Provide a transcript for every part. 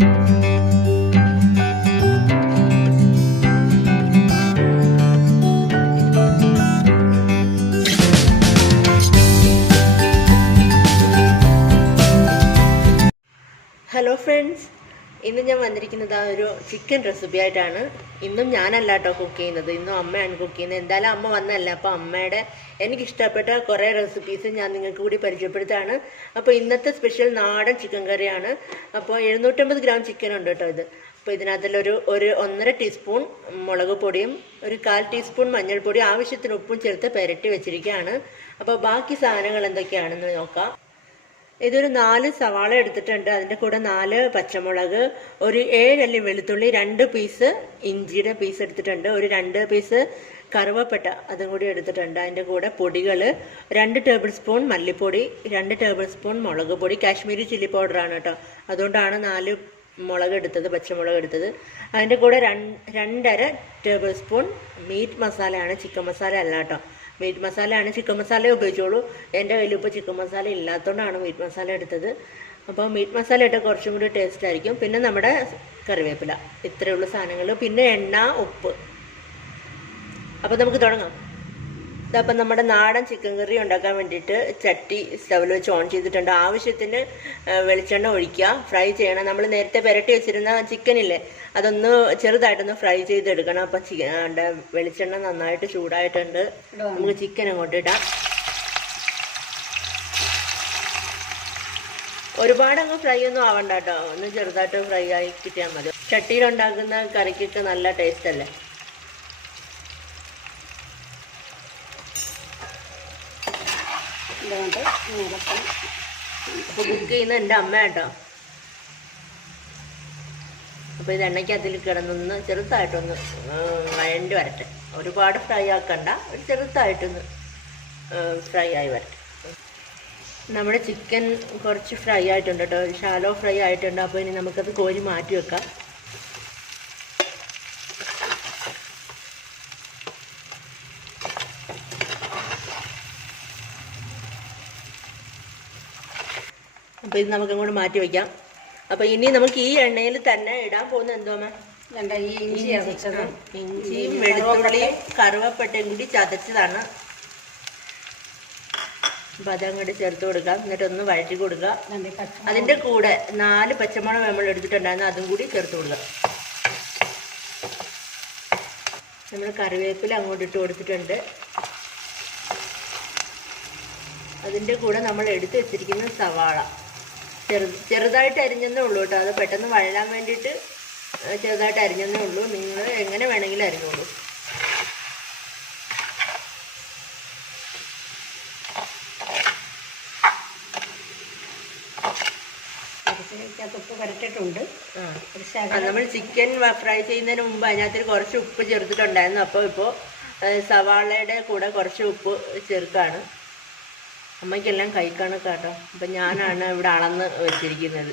Hello friends, ഇന്ന് ഞാൻ വന്നിരിക്കുന്നത് ഒരു ചിക്കൻ റെസിപ്പി ആയിട്ടാണ്. ഇന്നും ഞാനല്ല കേട്ടോ കുക്ക് ചെയ്യുന്നത്, ഇന്നും അമ്മയാണ് കുക്ക് ചെയ്യുന്നത്. എന്തായാലും അമ്മ വന്നല്ല, അപ്പോൾ അമ്മയുടെ എനിക്കിഷ്ടപ്പെട്ട കുറേ റെസിപ്പീസ് ഞാൻ നിങ്ങൾക്ക് കൂടി പരിചയപ്പെടുത്താണ്. അപ്പോൾ ഇന്നത്തെ സ്പെഷ്യൽ നാടൻ ചിക്കൻ കറിയാണ്. അപ്പോൾ 750 ഗ്രാം ചിക്കൻ ഉണ്ട് കേട്ടോ ഇത്. അപ്പോൾ ഇതിനകത്തുള്ളൊരു 1.5 ടീസ്പൂൺ മുളക് പൊടിയും 1/4 ടീസ്പൂൺ മഞ്ഞൾപ്പൊടി, ആവശ്യത്തിന് ഉപ്പും ചേർത്ത് പുരട്ടി വെച്ചിരിക്കുകയാണ്. അപ്പോൾ ബാക്കി സാധനങ്ങൾ എന്തൊക്കെയാണെന്ന് നോക്കാം. ഇതൊരു 4 സവാള എടുത്തിട്ടുണ്ട്, അതിൻ്റെ കൂടെ 4 പച്ചമുളക്, ഒരു 7 അല്ലി വെളുത്തുള്ളി, 2 പീസ് ഇഞ്ചിയുടെ പീസ് എടുത്തിട്ടുണ്ട്, ഒരു 2 പീസ് കറുവപ്പട്ട അതും കൂടി എടുത്തിട്ടുണ്ട്. അതിൻ്റെ കൂടെ പൊടികൾ 2 ടേബിൾ സ്പൂൺ മല്ലിപ്പൊടി, 2 ടേബിൾ സ്പൂൺ മുളക് പൊടി, കാശ്മീരി ചില്ലി പൗഡറാണ് കേട്ടോ, അതുകൊണ്ടാണ് 4 മുളക് എടുത്തത്, പച്ചമുളക് എടുത്തത്. അതിൻ്റെ കൂടെ 2.5 ടേബിൾ സ്പൂൺ മീറ്റ് മസാലയാണ്, ചിക്കൻ മസാല അല്ല കേട്ടോ. മീറ്റ് മസാലയാണ്, ചിക്കൻ മസാല ഉപയോഗിച്ചോളൂ. എൻ്റെ കയ്യിൽ ഇപ്പോൾ ചിക്കൻ മസാല ഇല്ലാത്തതുകൊണ്ടാണ് മീറ്റ് മസാല എടുത്തത്. അപ്പോൾ മീറ്റ് മസാല ഇട്ട് കുറച്ചും കൂടി ടേസ്റ്റ് ആയിരിക്കും. പിന്നെ നമ്മുടെ കറിവേപ്പില, ഇത്രയുള്ള സാധനങ്ങൾ, പിന്നെ എണ്ണ, ഉപ്പ്. അപ്പോൾ നമുക്ക് തുടങ്ങാം. ഇതപ്പം നമ്മുടെ നാടൻ ചിക്കൻ കറി ഉണ്ടാക്കാൻ വേണ്ടിയിട്ട് ചട്ടി സ്റ്റവിൽ വെച്ച് ഓൺ ചെയ്തിട്ടുണ്ട്. ആവശ്യത്തിന് വെളിച്ചെണ്ണ ഒഴിക്കുക, ഫ്രൈ ചെയ്യണം. നമ്മൾ നേരത്തെ പുരട്ടി വെച്ചിരുന്ന ചിക്കനില്ലേ, അതൊന്ന് ചെറുതായിട്ടൊന്ന് ഫ്രൈ ചെയ്തെടുക്കണം. അപ്പം വെളിച്ചെണ്ണ നന്നായിട്ട് ചൂടായിട്ടുണ്ട്. നമുക്ക് ചിക്കൻ അങ്ങോട്ട് ഇടാം. ഒരുപാടങ്ങ് ഫ്രൈ ഒന്നും ആവണ്ട കേട്ടോ, ഒന്ന് ചെറുതായിട്ട് ഫ്രൈ ആയി കിട്ടിയാൽ മതി. ചട്ടിയിലുണ്ടാക്കുന്ന കറിക്കൊക്കെ നല്ല ടേസ്റ്റ് അല്ലേ. അപ്പോൾ കുക്ക് ചെയ്യുന്ന എൻ്റെ അമ്മ കേട്ടോ. അപ്പോൾ ഇത് എണ്ണയ്ക്കകത്തിൽ കിടന്നൊന്ന് ചെറുതായിട്ടൊന്ന് വഴണ്ടി വരട്ടെ. ഒരുപാട് ഫ്രൈ ആക്കണ്ട, ഒരു ചെറുതായിട്ടൊന്ന് ഫ്രൈ ആയി വരട്ടെ. നമ്മുടെ ചിക്കൻ കുറച്ച് ഫ്രൈ ആയിട്ടുണ്ട് കേട്ടോ, ഷാലോ ഫ്രൈ ആയിട്ടുണ്ട്. അപ്പോൾ ഇനി നമുക്കത് കോരി മാറ്റി വെക്കാം. അപ്പോൾ ഇത് നമുക്ക് അങ്ങോട്ട് മാറ്റി വയ്ക്കാം. അപ്പോൾ ഇനി നമുക്ക് ഈ എണ്ണയിൽ തന്നെ ഇടാൻ പോകുന്ന എന്തോമേ, ഇഞ്ചിയും വെളുത്തുള്ളിയും കറുവപ്പട്ടയും കൂടി ചതച്ചതാണ്. അപ്പോൾ അതങ്ങോട്ട് ചേർത്ത് കൊടുക്കാം, എന്നിട്ടൊന്ന് വഴറ്റി കൊടുക്കുക. അതിൻ്റെ കൂടെ 4 പച്ചമുളക് നമ്മൾ എടുത്തിട്ടുണ്ടായിരുന്നു, അതും കൂടി ചേർത്ത് കൊടുക്കുക. നമ്മൾ കറിവേപ്പില അങ്ങോട്ട് ഇട്ട് കൊടുത്തിട്ടുണ്ട്. അതിൻ്റെ കൂടെ നമ്മൾ എടുത്ത് വെച്ചിരിക്കുന്ന സവാള ചെറുതായിട്ട് അരിഞ്ഞെന്നേ ഉള്ളൂ കേട്ടോ, അത് പെട്ടെന്ന് വഴലാൻ വേണ്ടിയിട്ട് ചെറുതായിട്ട് അരിഞ്ഞെന്നേ ഉള്ളൂ. നിങ്ങൾ എങ്ങനെ വേണമെങ്കിലും അരിഞ്ഞോളൂ. നമ്മൾ ചിക്കൻ ഫ്രൈ ചെയ്യുന്നതിന് മുമ്പ് അതിനകത്ത് കുറച്ച് ഉപ്പ് ചേർത്തിട്ടുണ്ടായിരുന്നു. അപ്പോൾ ഇപ്പോൾ സവാളയുടെ കൂടെ കുറച്ച് ഉപ്പ് ചേർക്കാണ്. അമ്മയ്ക്കെല്ലാം കൈക്കണക്ക് കേട്ടോ, അപ്പം ഞാനാണ് ഇവിടെ അളന്ന് വെച്ചിരിക്കുന്നത്.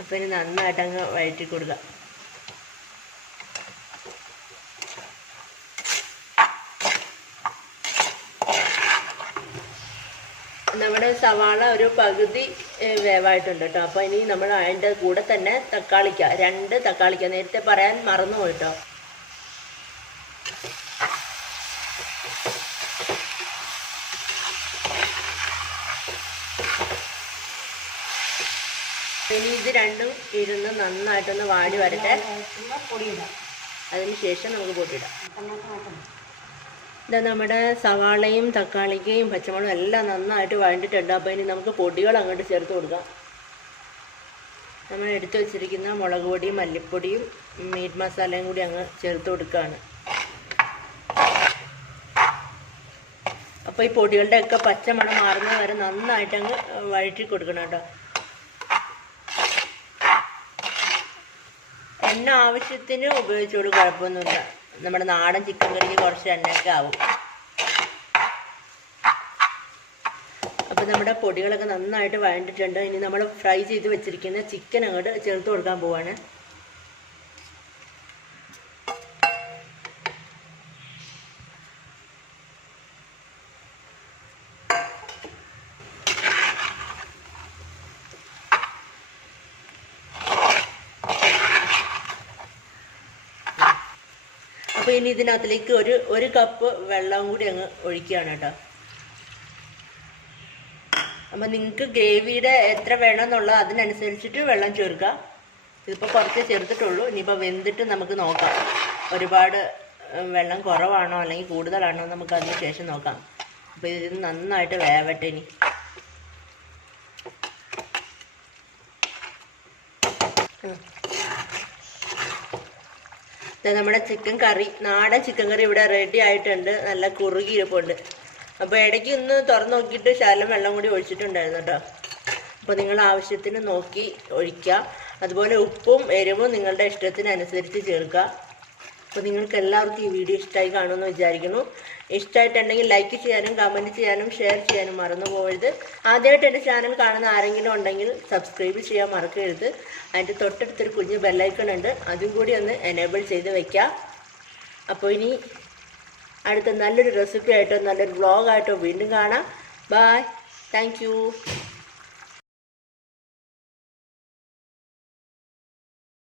അപ്പം ഇനി നന്നായിട്ട് അങ്ങ് വഴറ്റി കൊടുക്കുക. നമ്മുടെ സവാള ഒരു പകുതി വേവായിട്ടുണ്ട് കേട്ടോ. അപ്പോൾ ഇനി നമ്മൾ അതിൻ്റെ കൂടെ തന്നെ തക്കാളിക്ക, 2 തക്കാളിക്ക നേരത്തെ പറയാൻ മറന്നു പോയിട്ടോ. ഇനി ഇത് രണ്ടും ഇരുന്ന് നന്നായിട്ടൊന്ന് വാടി വരട്ടെ. അതിനുശേഷം നമുക്ക് പൊട്ടിയിടാം. ഇതാ നമ്മുടെ സവാളയും തക്കാളിക്കയും പച്ചമുളകും എല്ലാം നന്നായിട്ട് വഴണ്ടിട്ടുണ്ട്. അപ്പോൾ ഇനി നമുക്ക് പൊടികൾ അങ്ങോട്ട് ചേർത്ത് കൊടുക്കാം. നമ്മൾ എടുത്തു വെച്ചിരിക്കുന്ന മുളക് പൊടിയും മല്ലിപ്പൊടിയും മീറ്റ് മസാലയും കൂടി അങ്ങ് ചേർത്ത് കൊടുക്കുകയാണ്. അപ്പോൾ ഈ പൊടികളുടെയൊക്കെ പച്ചമണം മാറുന്നത് വരെ നന്നായിട്ട് അങ്ങ് വഴറ്റി കൊടുക്കണം കേട്ടോ. എണ്ണ ആവശ്യത്തിന് ഉപയോഗിച്ചോളൂ, കുഴപ്പമൊന്നുമില്ല. നമ്മുടെ നാടൻ ചിക്കൻ കറിക്ക് കുറച്ച് എണ്ണയൊക്കെ ആവും. അപ്പോൾ നമ്മുടെ പൊടികളൊക്കെ നന്നായിട്ട് വഴണ്ടിട്ടുണ്ട്. ഇനി നമ്മൾ ഫ്രൈ ചെയ്ത് വെച്ചിരിക്കുന്ന ചിക്കൻ അങ്ങോട്ട് ചേർത്ത് കൊടുക്കാൻ പോവാണ്. അപ്പോൾ ഇനി ഇതിനകത്തിലേക്ക് ഒരു കപ്പ് വെള്ളം കൂടി അങ്ങ് ഒഴിക്കുകയാണ് കേട്ടോ. അപ്പോൾ നിങ്ങൾക്ക് ഗ്രേവിയുടെ എത്ര വേണമെന്നുള്ളത് അതിനനുസരിച്ചിട്ട് വെള്ളം ചേർക്കുക. ഇതിപ്പോൾ കുറച്ച് ചേർത്തിട്ടുള്ളൂ. ഇനിയിപ്പോൾ വെന്തിട്ട് നമുക്ക് നോക്കാം ഒരുപാട് വെള്ളം കുറവാണോ അല്ലെങ്കിൽ കൂടുതലാണോ നമുക്ക് അതിന് ശേഷം നോക്കാം. അപ്പോൾ ഇത് നന്നായിട്ട് വേവട്ടെ. ഇനി നമ്മുടെ ചിക്കൻ കറി, നാടൻ ചിക്കൻ കറി ഇവിടെ റെഡി ആയിട്ടുണ്ട്. നല്ല കുറുകി ഇരിപ്പുണ്ട്. അപ്പോൾ ഇടയ്ക്ക് ഒന്ന് തുറന്ന് നോക്കിയിട്ട് ശകലം വെള്ളം കൂടി ഒഴിച്ചിട്ടുണ്ടായിരുന്നു കേട്ടോ. അപ്പോൾ നിങ്ങൾ ആവശ്യത്തിന് നോക്കി ഒഴിക്കുക. അതുപോലെ ഉപ്പും എരിവും നിങ്ങളുടെ ഇഷ്ടത്തിനനുസരിച്ച് ചേർക്കുക. അപ്പോൾ നിങ്ങൾക്ക് എല്ലാവർക്കും ഈ വീഡിയോ ഇഷ്ടമായി കാണുമെന്ന് വിചാരിക്കുന്നു. ഇഷ്ടമായിട്ടുണ്ടെങ്കിൽ ലൈക്ക് ചെയ്യാനും കമൻറ്റ് ചെയ്യാനും ഷെയർ ചെയ്യാനും മറന്നു പോകരുത്. ആദ്യമായിട്ട് എൻ്റെ ചാനൽ കാണുന്ന ആരെങ്കിലും ഉണ്ടെങ്കിൽ സബ്സ്ക്രൈബ് ചെയ്യാൻ മറക്കരുത്. അതിൻ്റെ തൊട്ടടുത്തൊരു കുഞ്ഞ് ബെല്ലൈക്കൺ ഉണ്ട്, അതും കൂടി ഒന്ന് എനേബിൾ ചെയ്ത് വയ്ക്കുക. അപ്പോൾ ഇനി അടുത്ത നല്ലൊരു റെസിപ്പി ആയിട്ടോ നല്ലൊരു വ്ളോഗായിട്ടോ വീണ്ടും കാണാം. Bye, thank U.